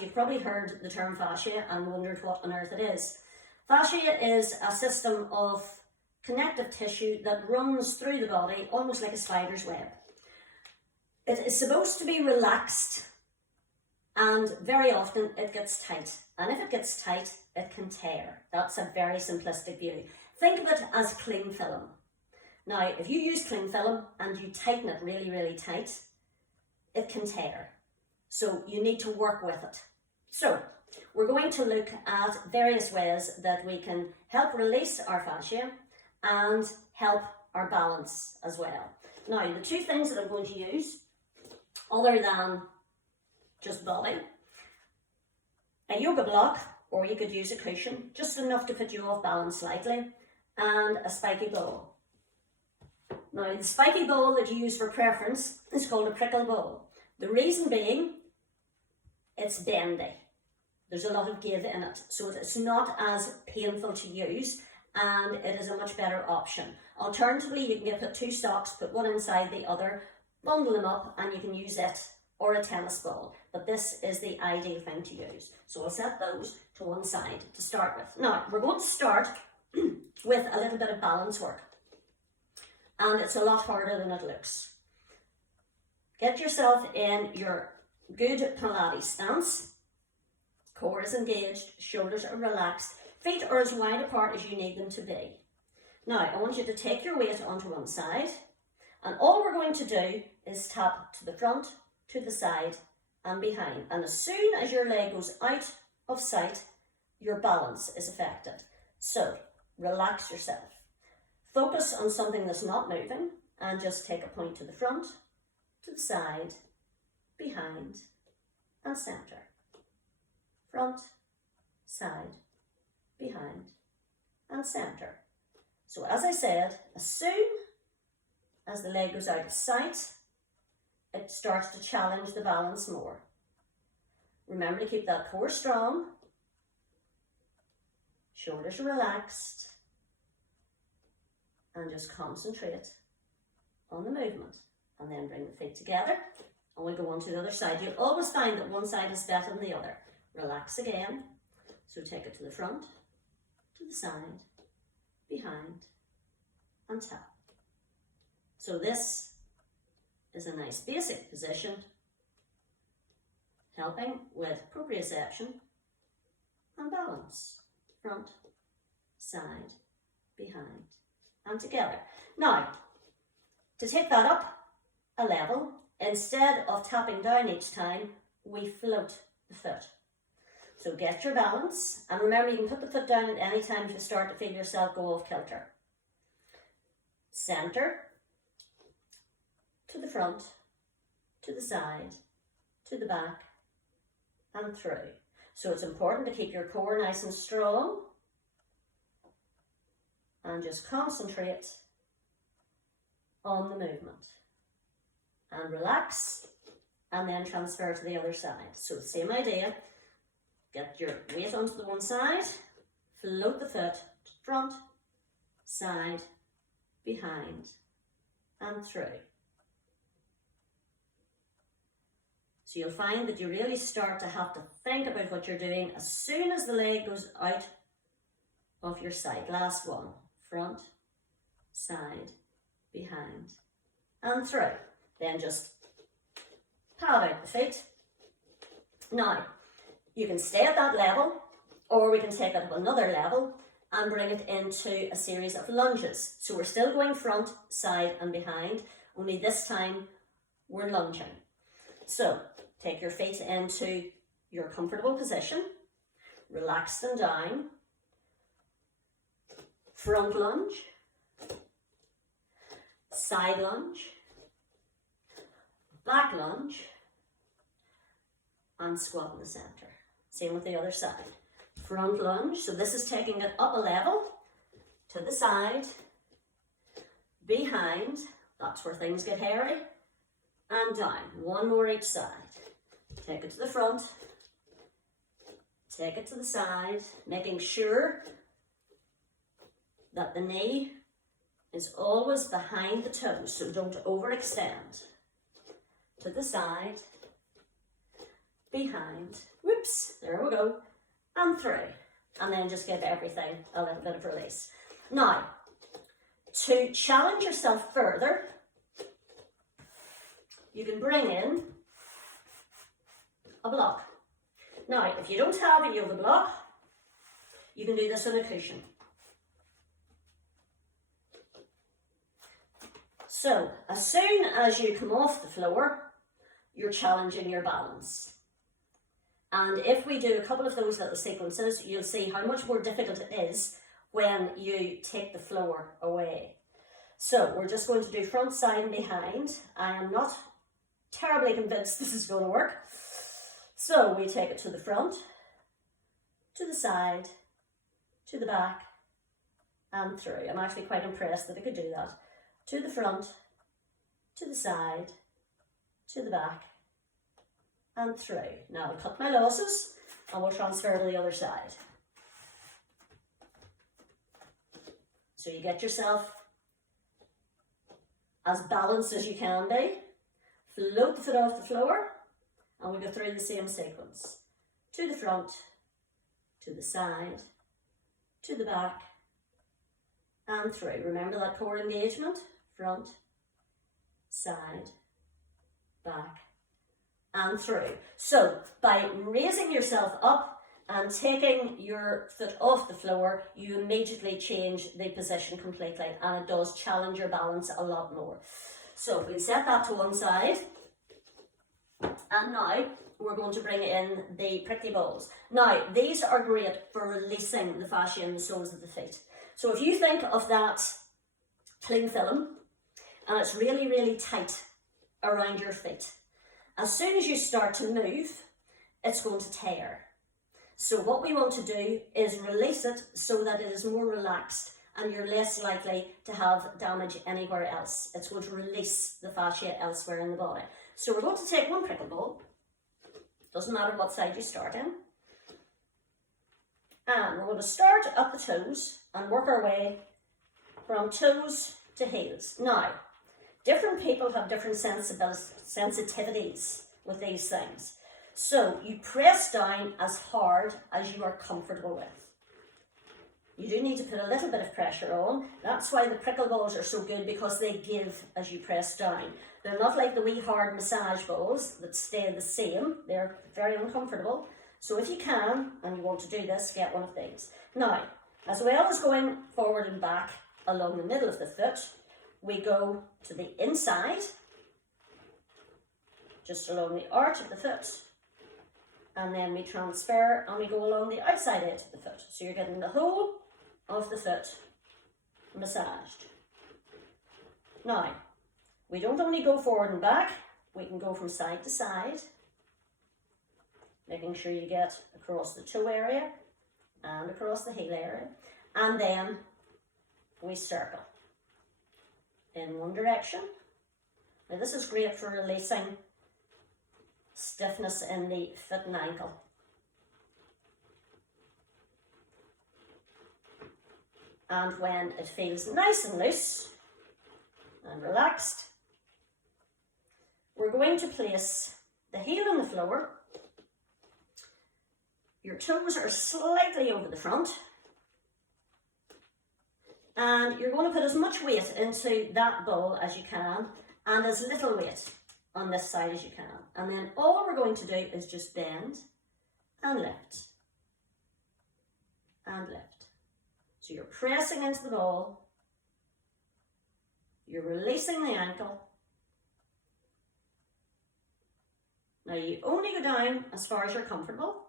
you've probably heard the term fascia and wondered what on earth it is. Fascia is a system of connective tissue that runs through the body almost like a spider's web. It is supposed to be relaxed, and very often it gets tight. And if it gets tight, it can tear. That's a very simplistic view. Think of it as cling film. Now, if you use cling film and you tighten it really, really tight, it can tear. So you need to work with it. So we're going to look at various ways that we can help release our fascia and help our balance as well. Now, the two things that I'm going to use, other than just body, a yoga block, or you could use a cushion, just enough to put you off balance slightly, and a spiky ball. Now, the spiky ball that you use for preference is called a prickle ball. The reason being, it's bendy. There's a lot of give in it, so it's not as painful to use, and it is a much better option. Alternatively, you can put two socks, put one inside the other, bundle them up, and you can use it, or a tennis ball. But this is the ideal thing to use. So I'll set those to one side to start with. Now, we're going to start with a little bit of balance work. And it's a lot harder than it looks. Get yourself in your good Pilates stance. Core is engaged, shoulders are relaxed, feet are as wide apart as you need them to be. Now, I want you to take your weight onto one side, and all we're going to do is tap to the front, to the side, and behind. And as soon as your leg goes out of sight, your balance is affected. So, relax yourself. Focus on something that's not moving, and just take a point to the front, to the side, behind, and center. Front, side, behind, and center. So as I said, as soon as the leg goes out of sight, it starts to challenge the balance more. Remember to keep that core strong, shoulders relaxed, and just concentrate on the movement. And then bring the feet together, and we'll go on to the other side. You'll always find that one side is better than the other. Relax again. So take it to the front, to the side, behind, and tap. So this is a nice basic position, helping with proprioception and balance. Front, side, behind, and together. Now, to take that up a level, instead of tapping down each time, we float the foot. So get your balance, and remember you can put the foot down at any time if you start to feel yourself go off kilter. Center, to the front, to the side, to the back, and through. So it's important to keep your core nice and strong, and just concentrate on the movement. And relax, and then transfer to the other side. So the same idea, get your weight onto the one side, float the foot, front, side, behind, and through. So you'll find that you really start to have to think about what you're doing as soon as the leg goes out of your sight. Last one, front, side, behind, and through. Then just pad out the feet. Now, you can stay at that level, or we can take it to another level and bring it into a series of lunges. So we're still going front, side, and behind, only this time we're lunging. So take your feet into your comfortable position, relax them down, front lunge, side lunge, back lunge, and squat in the center. Same with the other side. Front lunge, so this is taking it up a level, to the side, behind, that's where things get hairy, and down. One more each side. Take it to the front, take it to the side, making sure that the knee is always behind the toes, so don't overextend. To the side, behind, whoops, there we go, and through. And then just give everything a little bit of release. Now, to challenge yourself further, you can bring in a block. Now, if you don't have a yoga block, you can do this on a cushion. So, as soon as you come off the floor, you're challenging your balance. And if we do a couple of those little sequences, you'll see how much more difficult it is when you take the floor away. So, we're just going to do front, side and behind. I am not terribly convinced this is going to work. So, we take it to the front, to the side, to the back and through. I'm actually quite impressed that I could do that. To the front, to the side, to the back and through. Now I'll cut my losses and we'll transfer to the other side. So you get yourself as balanced as you can be. Float the foot off the floor and we'll go through the same sequence. To the front, to the side, to the back and through. Remember that core engagement? Front, side, back and through. So by raising yourself up and taking your foot off the floor, you immediately change the position completely and it does challenge your balance a lot more. So we'll set that to one side and now we're going to bring in the prickly balls. Now these are great for releasing the fascia in the soles of the feet. So if you think of that cling film and it's really, really tight around your feet, as soon as you start to move, it's going to tear. So what we want to do is release it so that it is more relaxed and you're less likely to have damage anywhere else. It's going to release the fascia elsewhere in the body. So we're going to take one prickle ball, doesn't matter what side you start in, and we're going to start at the toes and work our way from toes to heels. Now, different people have different sensitivities with these things. So you press down as hard as you are comfortable with. You do need to put a little bit of pressure on. That's why the prickle balls are so good, because they give as you press down. They're not like the wee hard massage balls that stay the same. They're very uncomfortable. So if you can, and you want to do this, get one of these. Now, as well as going forward and back along the middle of the foot, we go to the inside, just along the arch of the foot, and then we transfer and we go along the outside edge of the foot. So you're getting the whole of the foot massaged. Now, we don't only go forward and back, we can go from side to side, making sure you get across the toe area and across the heel area, and then we circle in one direction. Now this is great for releasing stiffness in the foot and ankle. And when it feels nice and loose and relaxed, we're going to place the heel on the floor. Your toes are slightly over the front. And you're going to put as much weight into that ball as you can and as little weight on this side as you can. And then all we're going to do is just bend and lift and lift. So you're pressing into the ball, you're releasing the ankle. Now you only go down as far as you're comfortable.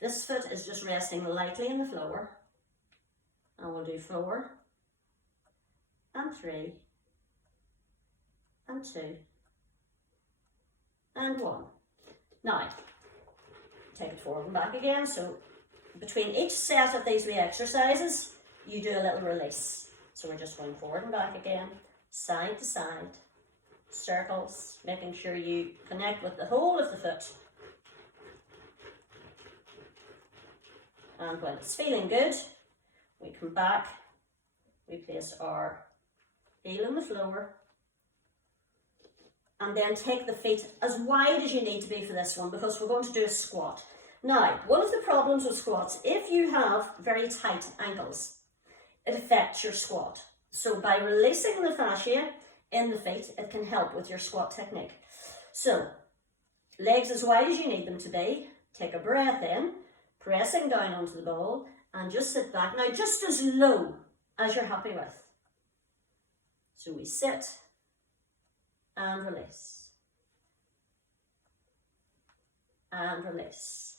This foot is just resting lightly in the floor. And we'll do 4 and 3 and 2 and 1. Now, take it forward and back again. So between each set of these wee exercises, you do a little release. So we're just going forward and back again, side to side, circles, making sure you connect with the whole of the foot. And when it's feeling good, we come back, we place our heel on the floor, and then take the feet as wide as you need to be for this one, because we're going to do a squat. Now, one of the problems with squats, if you have very tight ankles, it affects your squat. So by releasing the fascia in the feet, it can help with your squat technique. So, legs as wide as you need them to be, take a breath in, pressing down onto the ball, and just sit back. Now, just as low as you're happy with. So we sit and release. And release.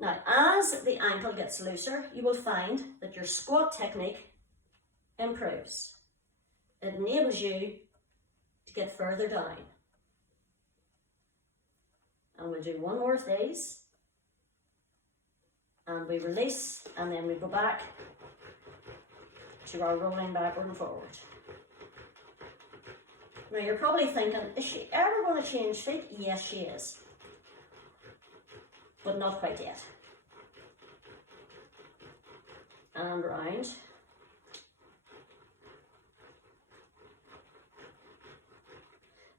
Now, as the ankle gets looser, you will find that your squat technique improves. It enables you to get further down. And we'll do one more of these. And we release, and then we go back to our rolling backward and forward. Now you're probably thinking, is she ever going to change feet? Yes, she is. But not quite yet. And round.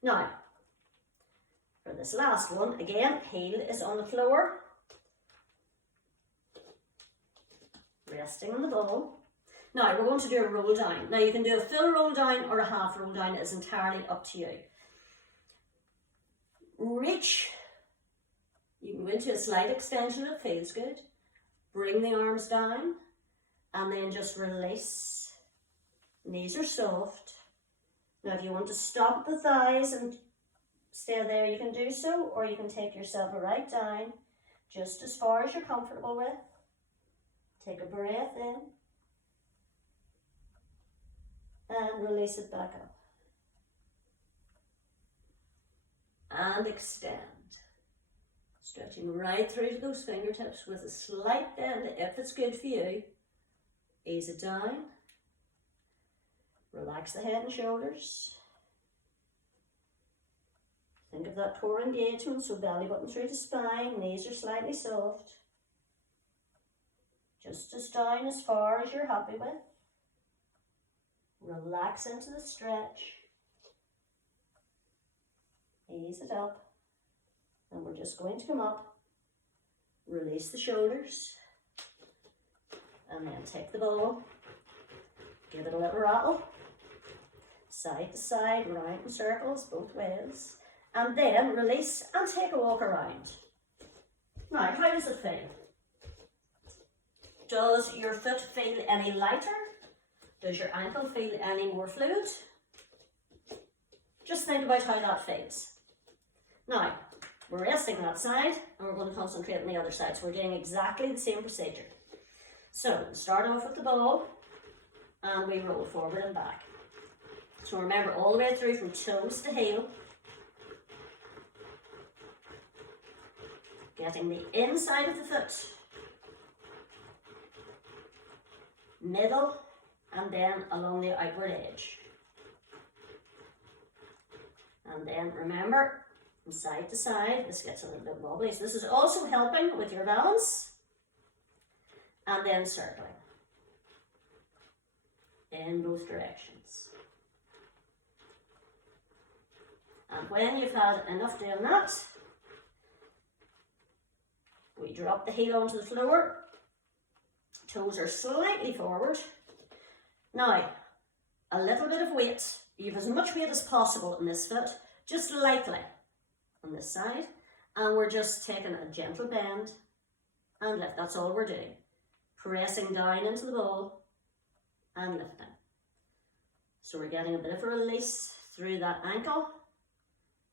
Now, for this last one, again, heel is on the floor. Resting on the ball. Now, we're going to do a roll down. Now, you can do a full roll down or a half roll down. It is entirely up to you. Reach. You can go into a slight extension if it feels good. Bring the arms down. And then just release. Knees are soft. Now, if you want to stop the thighs and stay there, you can do so. Or you can take yourself right down, just as far as you're comfortable with. Take a breath in. And release it back up. And extend. Stretching right through to those fingertips with a slight bend if it's good for you. Ease it down. Relax the head and shoulders. Think of that core engagement, so belly button through the spine, knees are slightly soft. Just as down as far as you're happy with. Relax into the stretch. Ease it up. And we're just going to come up. Release the shoulders. And then take the ball. Give it a little rattle. Side to side, round in circles, both ways. And then release and take a walk around. Now, how does it feel? Does your foot feel any lighter? Does your ankle feel any more fluid? Just think about how that feels. Now, we're resting that side and we're going to concentrate on the other side. So we're doing exactly the same procedure. So, start off with the ball and we roll forward and back. So remember, all the way through from toes to heel. Getting the inside of the foot. Middle, and then along the outward edge. And then remember, from side to side, this gets a little bit wobbly. So this is also helping with your balance. And then circling. In both directions. And when you've had enough doing that, we drop the heel onto the floor. Toes are slightly forward. Now, a little bit of weight. You have as much weight as possible in this foot, just lightly on this side. And we're just taking a gentle bend and lift. That's all we're doing. Pressing down into the ball and lifting. So we're getting a bit of a release through that ankle.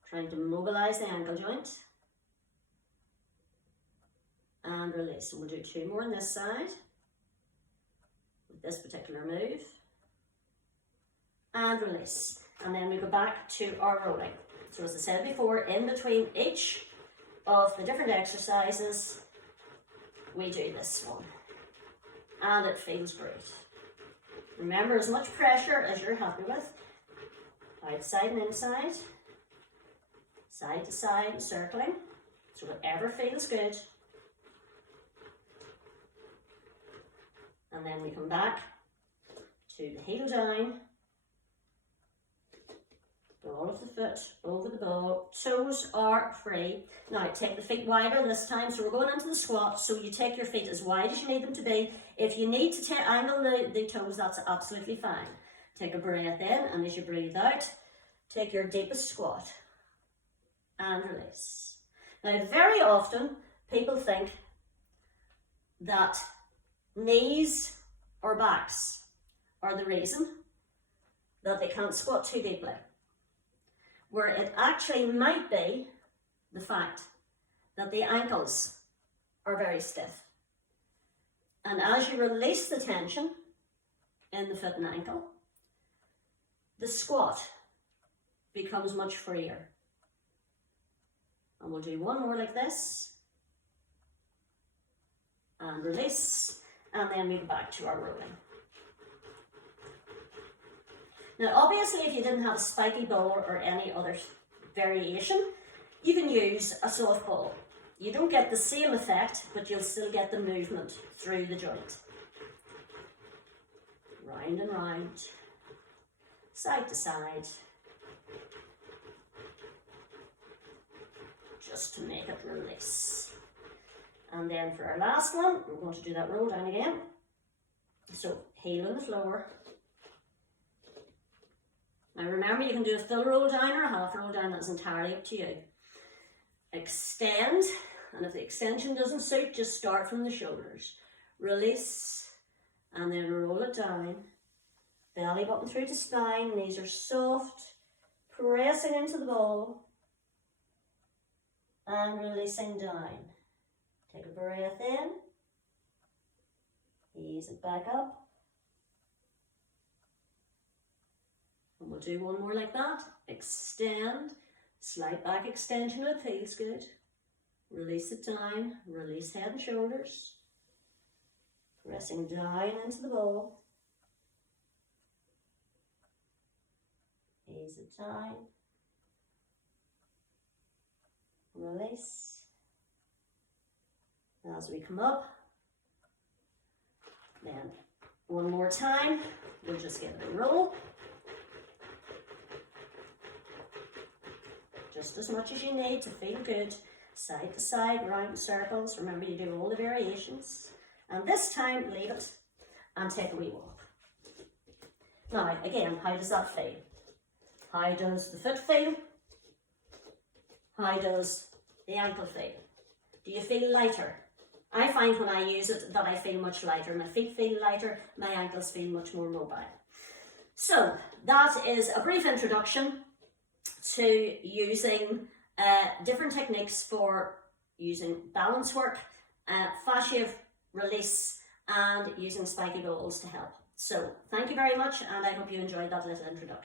Trying to mobilize the ankle joint. And release. And we'll do two more on this side. With this particular move. And release. And then we go back to our rolling. So as I said before, in between each of the different exercises, we do this one. And it feels great. Remember, as much pressure as you're happy with. Outside and inside. Side to side, circling. So whatever feels good. And then we come back to the heel down. ball of the foot, over the ball, toes are free. Now take the feet wider this time, so we're going into the squat, so you take your feet as wide as you need them to be. If you need to angle the toes, that's absolutely fine. Take a breath in, and as you breathe out, take your deepest squat and release. Now very often people think that knees or backs are the reason that they can't squat too deeply, where it actually might be the fact that the ankles are very stiff. And as you release the tension in the foot and ankle, the squat becomes much freer. And we'll do one more like this, and release, and then we go back to our rolling. Now obviously if you didn't have a spiky ball or any other variation, you can use a soft ball. You don't get the same effect, but you'll still get the movement through the joint. Round and round, side to side, just to make it release. And then for our last one, we're going to do that roll down again. So heel on the floor. Now remember, you can do a full roll down or a half roll down, that's entirely up to you. Extend, and if the extension doesn't suit, just start from the shoulders. Release, and then roll it down. Belly button through to spine, knees are soft, pressing into the ball, and releasing down. Take a breath in, ease it back up. And we'll do one more like that. Extend, slight back extension, it feels good. Release it down, release head and shoulders. Pressing down into the ball. Ease it down. Release. And as we come up, then one more time, we'll just give it a roll. Just as much as you need to feel good. Side to side, round circles. Remember, you do all the variations. And this time, leave it and take a wee walk. Now, again, how does that feel? How does the foot feel? How does the ankle feel? Do you feel lighter? I find when I use it that I feel much lighter. My feet feel lighter, my ankles feel much more mobile. So, that is a brief introduction to using different techniques for using balance work, fascia release, and using spiky balls to help. So thank you very much, and I hope you enjoyed that little introduction.